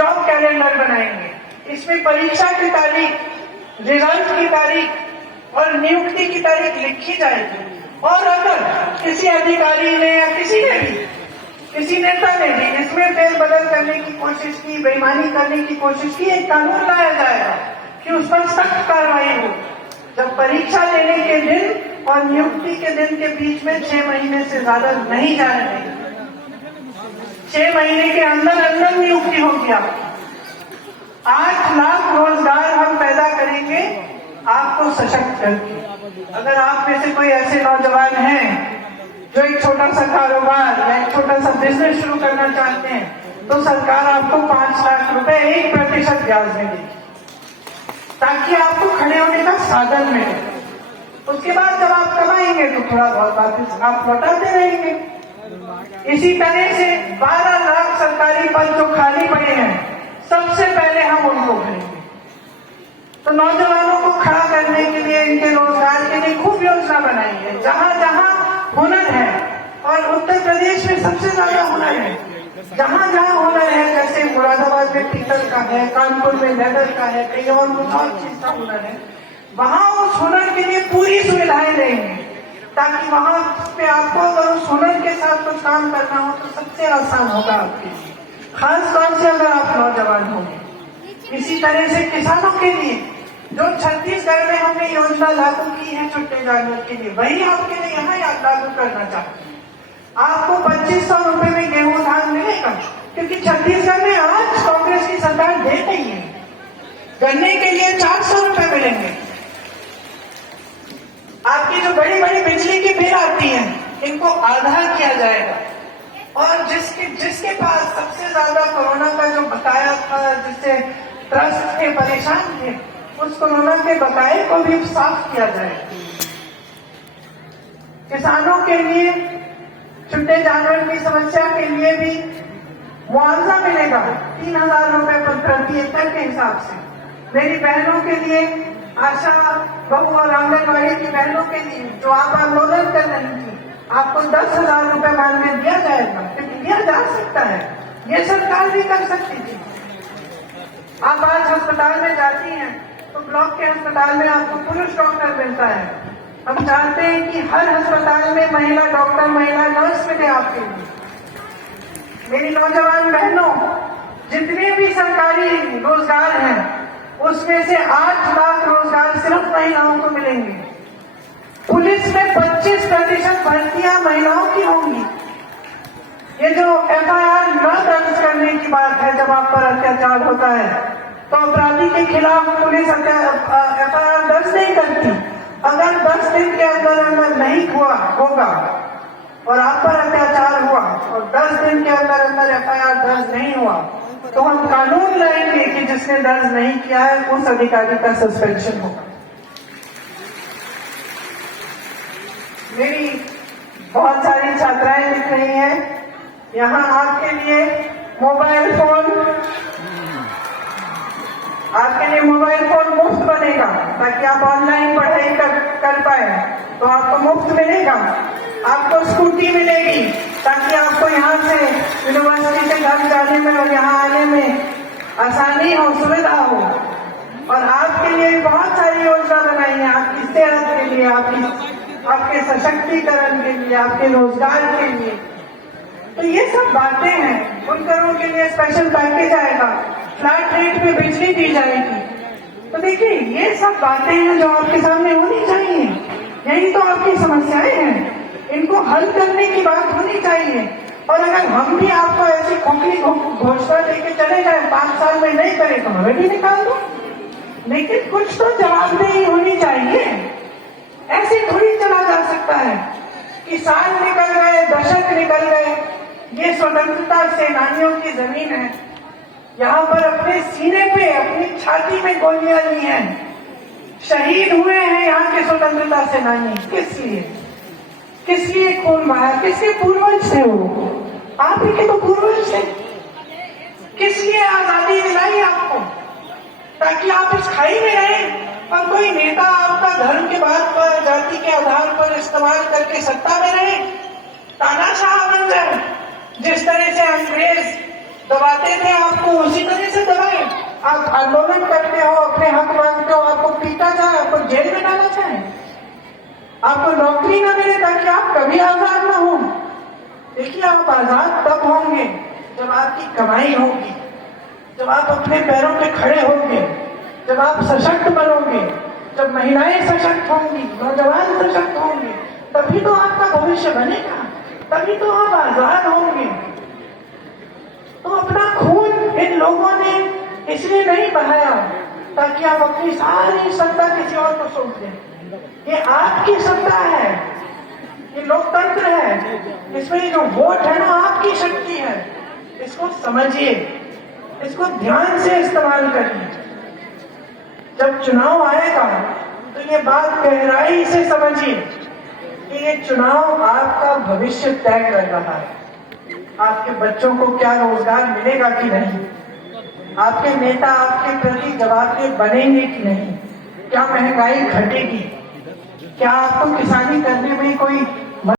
Job calendar बनाएंगे। इसमें परीक्षा की तारीख, रिजल्ट की तारीख और नियुक्ति की तारीख लिखी जाएगी। और अगर किसी अधिकारी ने या किसी नेता ने भी इसमें फेरबदल करने की कोशिश की, बेईमानी करने की कोशिश की, एक कानून लाया जाएगा कि उस पर सख्त कार्रवाई हो। जब परीक्षा लेने के दिन और नियुक्ति के दिन के बीच में 6 महीने से ज्यादा नहीं जाने देंगे। 6 महीने के अंदर अंदर नियुक्ति होगी। 8 लाख रोजगार हम पैदा करेंगे आपको सशक्त करके। अगर आप में से कोई ऐसे नौजवान हैं जो एक छोटा सा कारोबार या एक छोटा सा बिजनेस शुरू करना चाहते हैं, तो सरकार आपको 5 लाख रुपए 1% ब्याज देगी, ताकि आपको खड़े होने का साधन मिले। उसके बाद जब आप कमाएंगे तो थोड़ा बहुत वापस आप लौटाते रहेंगे। इसी तरह से 12 लाख सरकारी पद जो खाली पड़े हैं, सबसे पहले हम उनको भरेंगे। तो नौजवानों को खड़ा करने के लिए, इनके रोजगार के लिए खूब योजना बनाई है। जहां जहां हुनर है, और उत्तर प्रदेश में सबसे ज्यादा हुनर है, जहां जहां हुनर है, जैसे मुरादाबाद में पीतल का है, कानपुर में लेदर का है, कहीं और कुछ और चीज का हुनर है, वहां उस हुनर के लिए पूरी सुविधाएं देंगे, ताकि वहां पे आपको अगर उस हुनर के साथ कुछ काम करना हो तो सबसे आसान होगा आपके लिए, खास तौर से अगर आप नौजवान होंगे। इसी तरह से किसानों के लिए जो छत्तीसगढ़ में हमने योजना लागू की है छुट्टे जानवर के लिए, वही आपके लिए यहाँ लागू करना चाहते हैं। आपको 2500 रुपए में गेहूं धान मिलेगा, क्योंकि छत्तीसगढ़ में आज कांग्रेस की सरकार दे रही है। गन्ने के लिए 400 रुपए मिलेंगे। आपकी जो बड़ी बड़ी बिजली की बिल आती है, इनको आधा किया जाएगा। और जिसके पास सबसे ज्यादा कोरोना का जो बकाया था, जिससे ट्रस्ट के परेशान थे, उस कोरोना के बकाये को भी साफ किया जाएगा। किसानों के लिए छुट्टे जानवर की समस्या के लिए भी मुआवजा मिलेगा 3000 रुपए प्रति एकड़ के हिसाब से। मेरी बहनों के लिए, आशा बहू और आंगनबाड़ी की बहनों के लिए जो आप आंदोलन कर रही थी, आपको 10,000 रुपए मान में दिया जाएगा, क्योंकि दिया जा सकता है, ये सरकार भी कर सकती थी। आप आज अस्पताल में जाती हैं तो ब्लॉक के अस्पताल में आपको पुरुष डॉक्टर मिलता है। हम चाहते हैं कि हर अस्पताल में महिला डॉक्टर, महिला नर्स मिले आपके लिए। मेरी नौजवान बहनों, जितने भी सरकारी रोजगार हैं, उसमें से 8 लाख रोजगार सिर्फ महिलाओं को मिलेंगे। पुलिस में 25% भर्तियां महिलाओं की होंगी। ये जो FIR न दर्ज करने की बात है, जब आप पर अत्याचार होता है तो अपराधी के खिलाफ पुलिस FIR दर्ज नहीं करती। अगर 10 दिन के अंदर नहीं होगा और आप पर अत्याचार हुआ और 10 दिन के अंदर FIR दर्ज नहीं हुआ, तो हम कानून लाएंगे कि जिसने दर्ज नहीं किया है उस अधिकारी का सस्पेंशन होगा। मेरी बहुत सारी छात्राएं लिख रही हैं, यहाँ आपके लिए मोबाइल फोन मुफ्त बनेगा, ताकि आप ऑनलाइन पढ़ाई कर पाए, तो आपको मुफ्त मिलेगा। आपको स्कूटी मिलेगी, ताकि आपको यहाँ से यूनिवर्सिटी से घर जाने में और यहाँ आने में आसानी हो, सुविधा हो। और आपके लिए बहुत सारी योजना बनाई है, आपकी सेहत के लिए, आपके सशक्तिकरण के लिए, आपके रोजगार के लिए। तो ये सब बातें हैं। बुनकरों के लिए स्पेशल पैकेज आएगा, फ्लैट रेट पे बिजली दी जाएगी। तो देखिए, ये सब बातें हैं जो आपके सामने होनी चाहिए। यही तो आपकी समस्याएं हैं, इनको हल करने की बात होनी चाहिए। और अगर हम भी आपको ऐसी खोखली घोषणा देके चले जाए, 5 साल में नहीं करे तो हमें भी निकाल दो, लेकिन कुछ तो जवाबदेही होनी चाहिए। ऐसे थोड़ी चला जा सकता है कि साल निकल गए, दशक निकल गए। ये स्वतंत्रता सेनानियों की जमीन है, यहाँ पर अपने सीने पे, अपनी छाती में गोलियां ली हैं, शहीद हुए हैं यहाँ के स्वतंत्रता सेनानी। किस लिए खून बहाया? किसके पूर्वज थे वो? आप ही के तो पूर्वज थे। किस लिए आजादी दिलाई आपको? ताकि आप इस खाई में रहें और कोई नेता आपका धर्म के बात पर, जाति के आधार पर इस्तेमाल करके सत्ता में रहे, तानाशाह बन जाए। जिस तरह से अंग्रेज दबाते थे आपको, उसी तरह से आप आंदोलन करते हो, अपने हक मांगते हो, आपको पीटा जाए, आपको जेल में डाला जाए, आपको नौकरी न मिले ताकि आप कभी आजाद न हो। देखिए, आप आजाद तब होंगे जब आपकी कमाई होगी, जब आप अपने पैरों पे खड़े होंगे, जब आप सशक्त बनोगे, जब महिलाएं सशक्त होंगी, नौजवान सशक्त होंगे, तभी तो आपका भविष्य बनेगा, तभी तो आप आजाद होंगे। तो अपना खून इन लोगों ने इसलिए नहीं बहाया ताकि आप अपनी सारी सत्ता किसी और को सौंप दें। ये आपकी सत्ता है, ये लोकतंत्र है, इसमें जो वोट है ना, आपकी शक्ति है। इसको समझिए, इसको ध्यान से इस्तेमाल करिए। जब चुनाव आएगा तो ये बात गहराई से समझिए कि ये चुनाव आपका भविष्य तय कर रहा है। आपके बच्चों को क्या रोजगार मिलेगा कि नहीं, आपके नेता आपके प्रति जवाबदेह बनेंगे कि नहीं, क्या महंगाई घटेगी, क्या आपको किसानी करने में कोई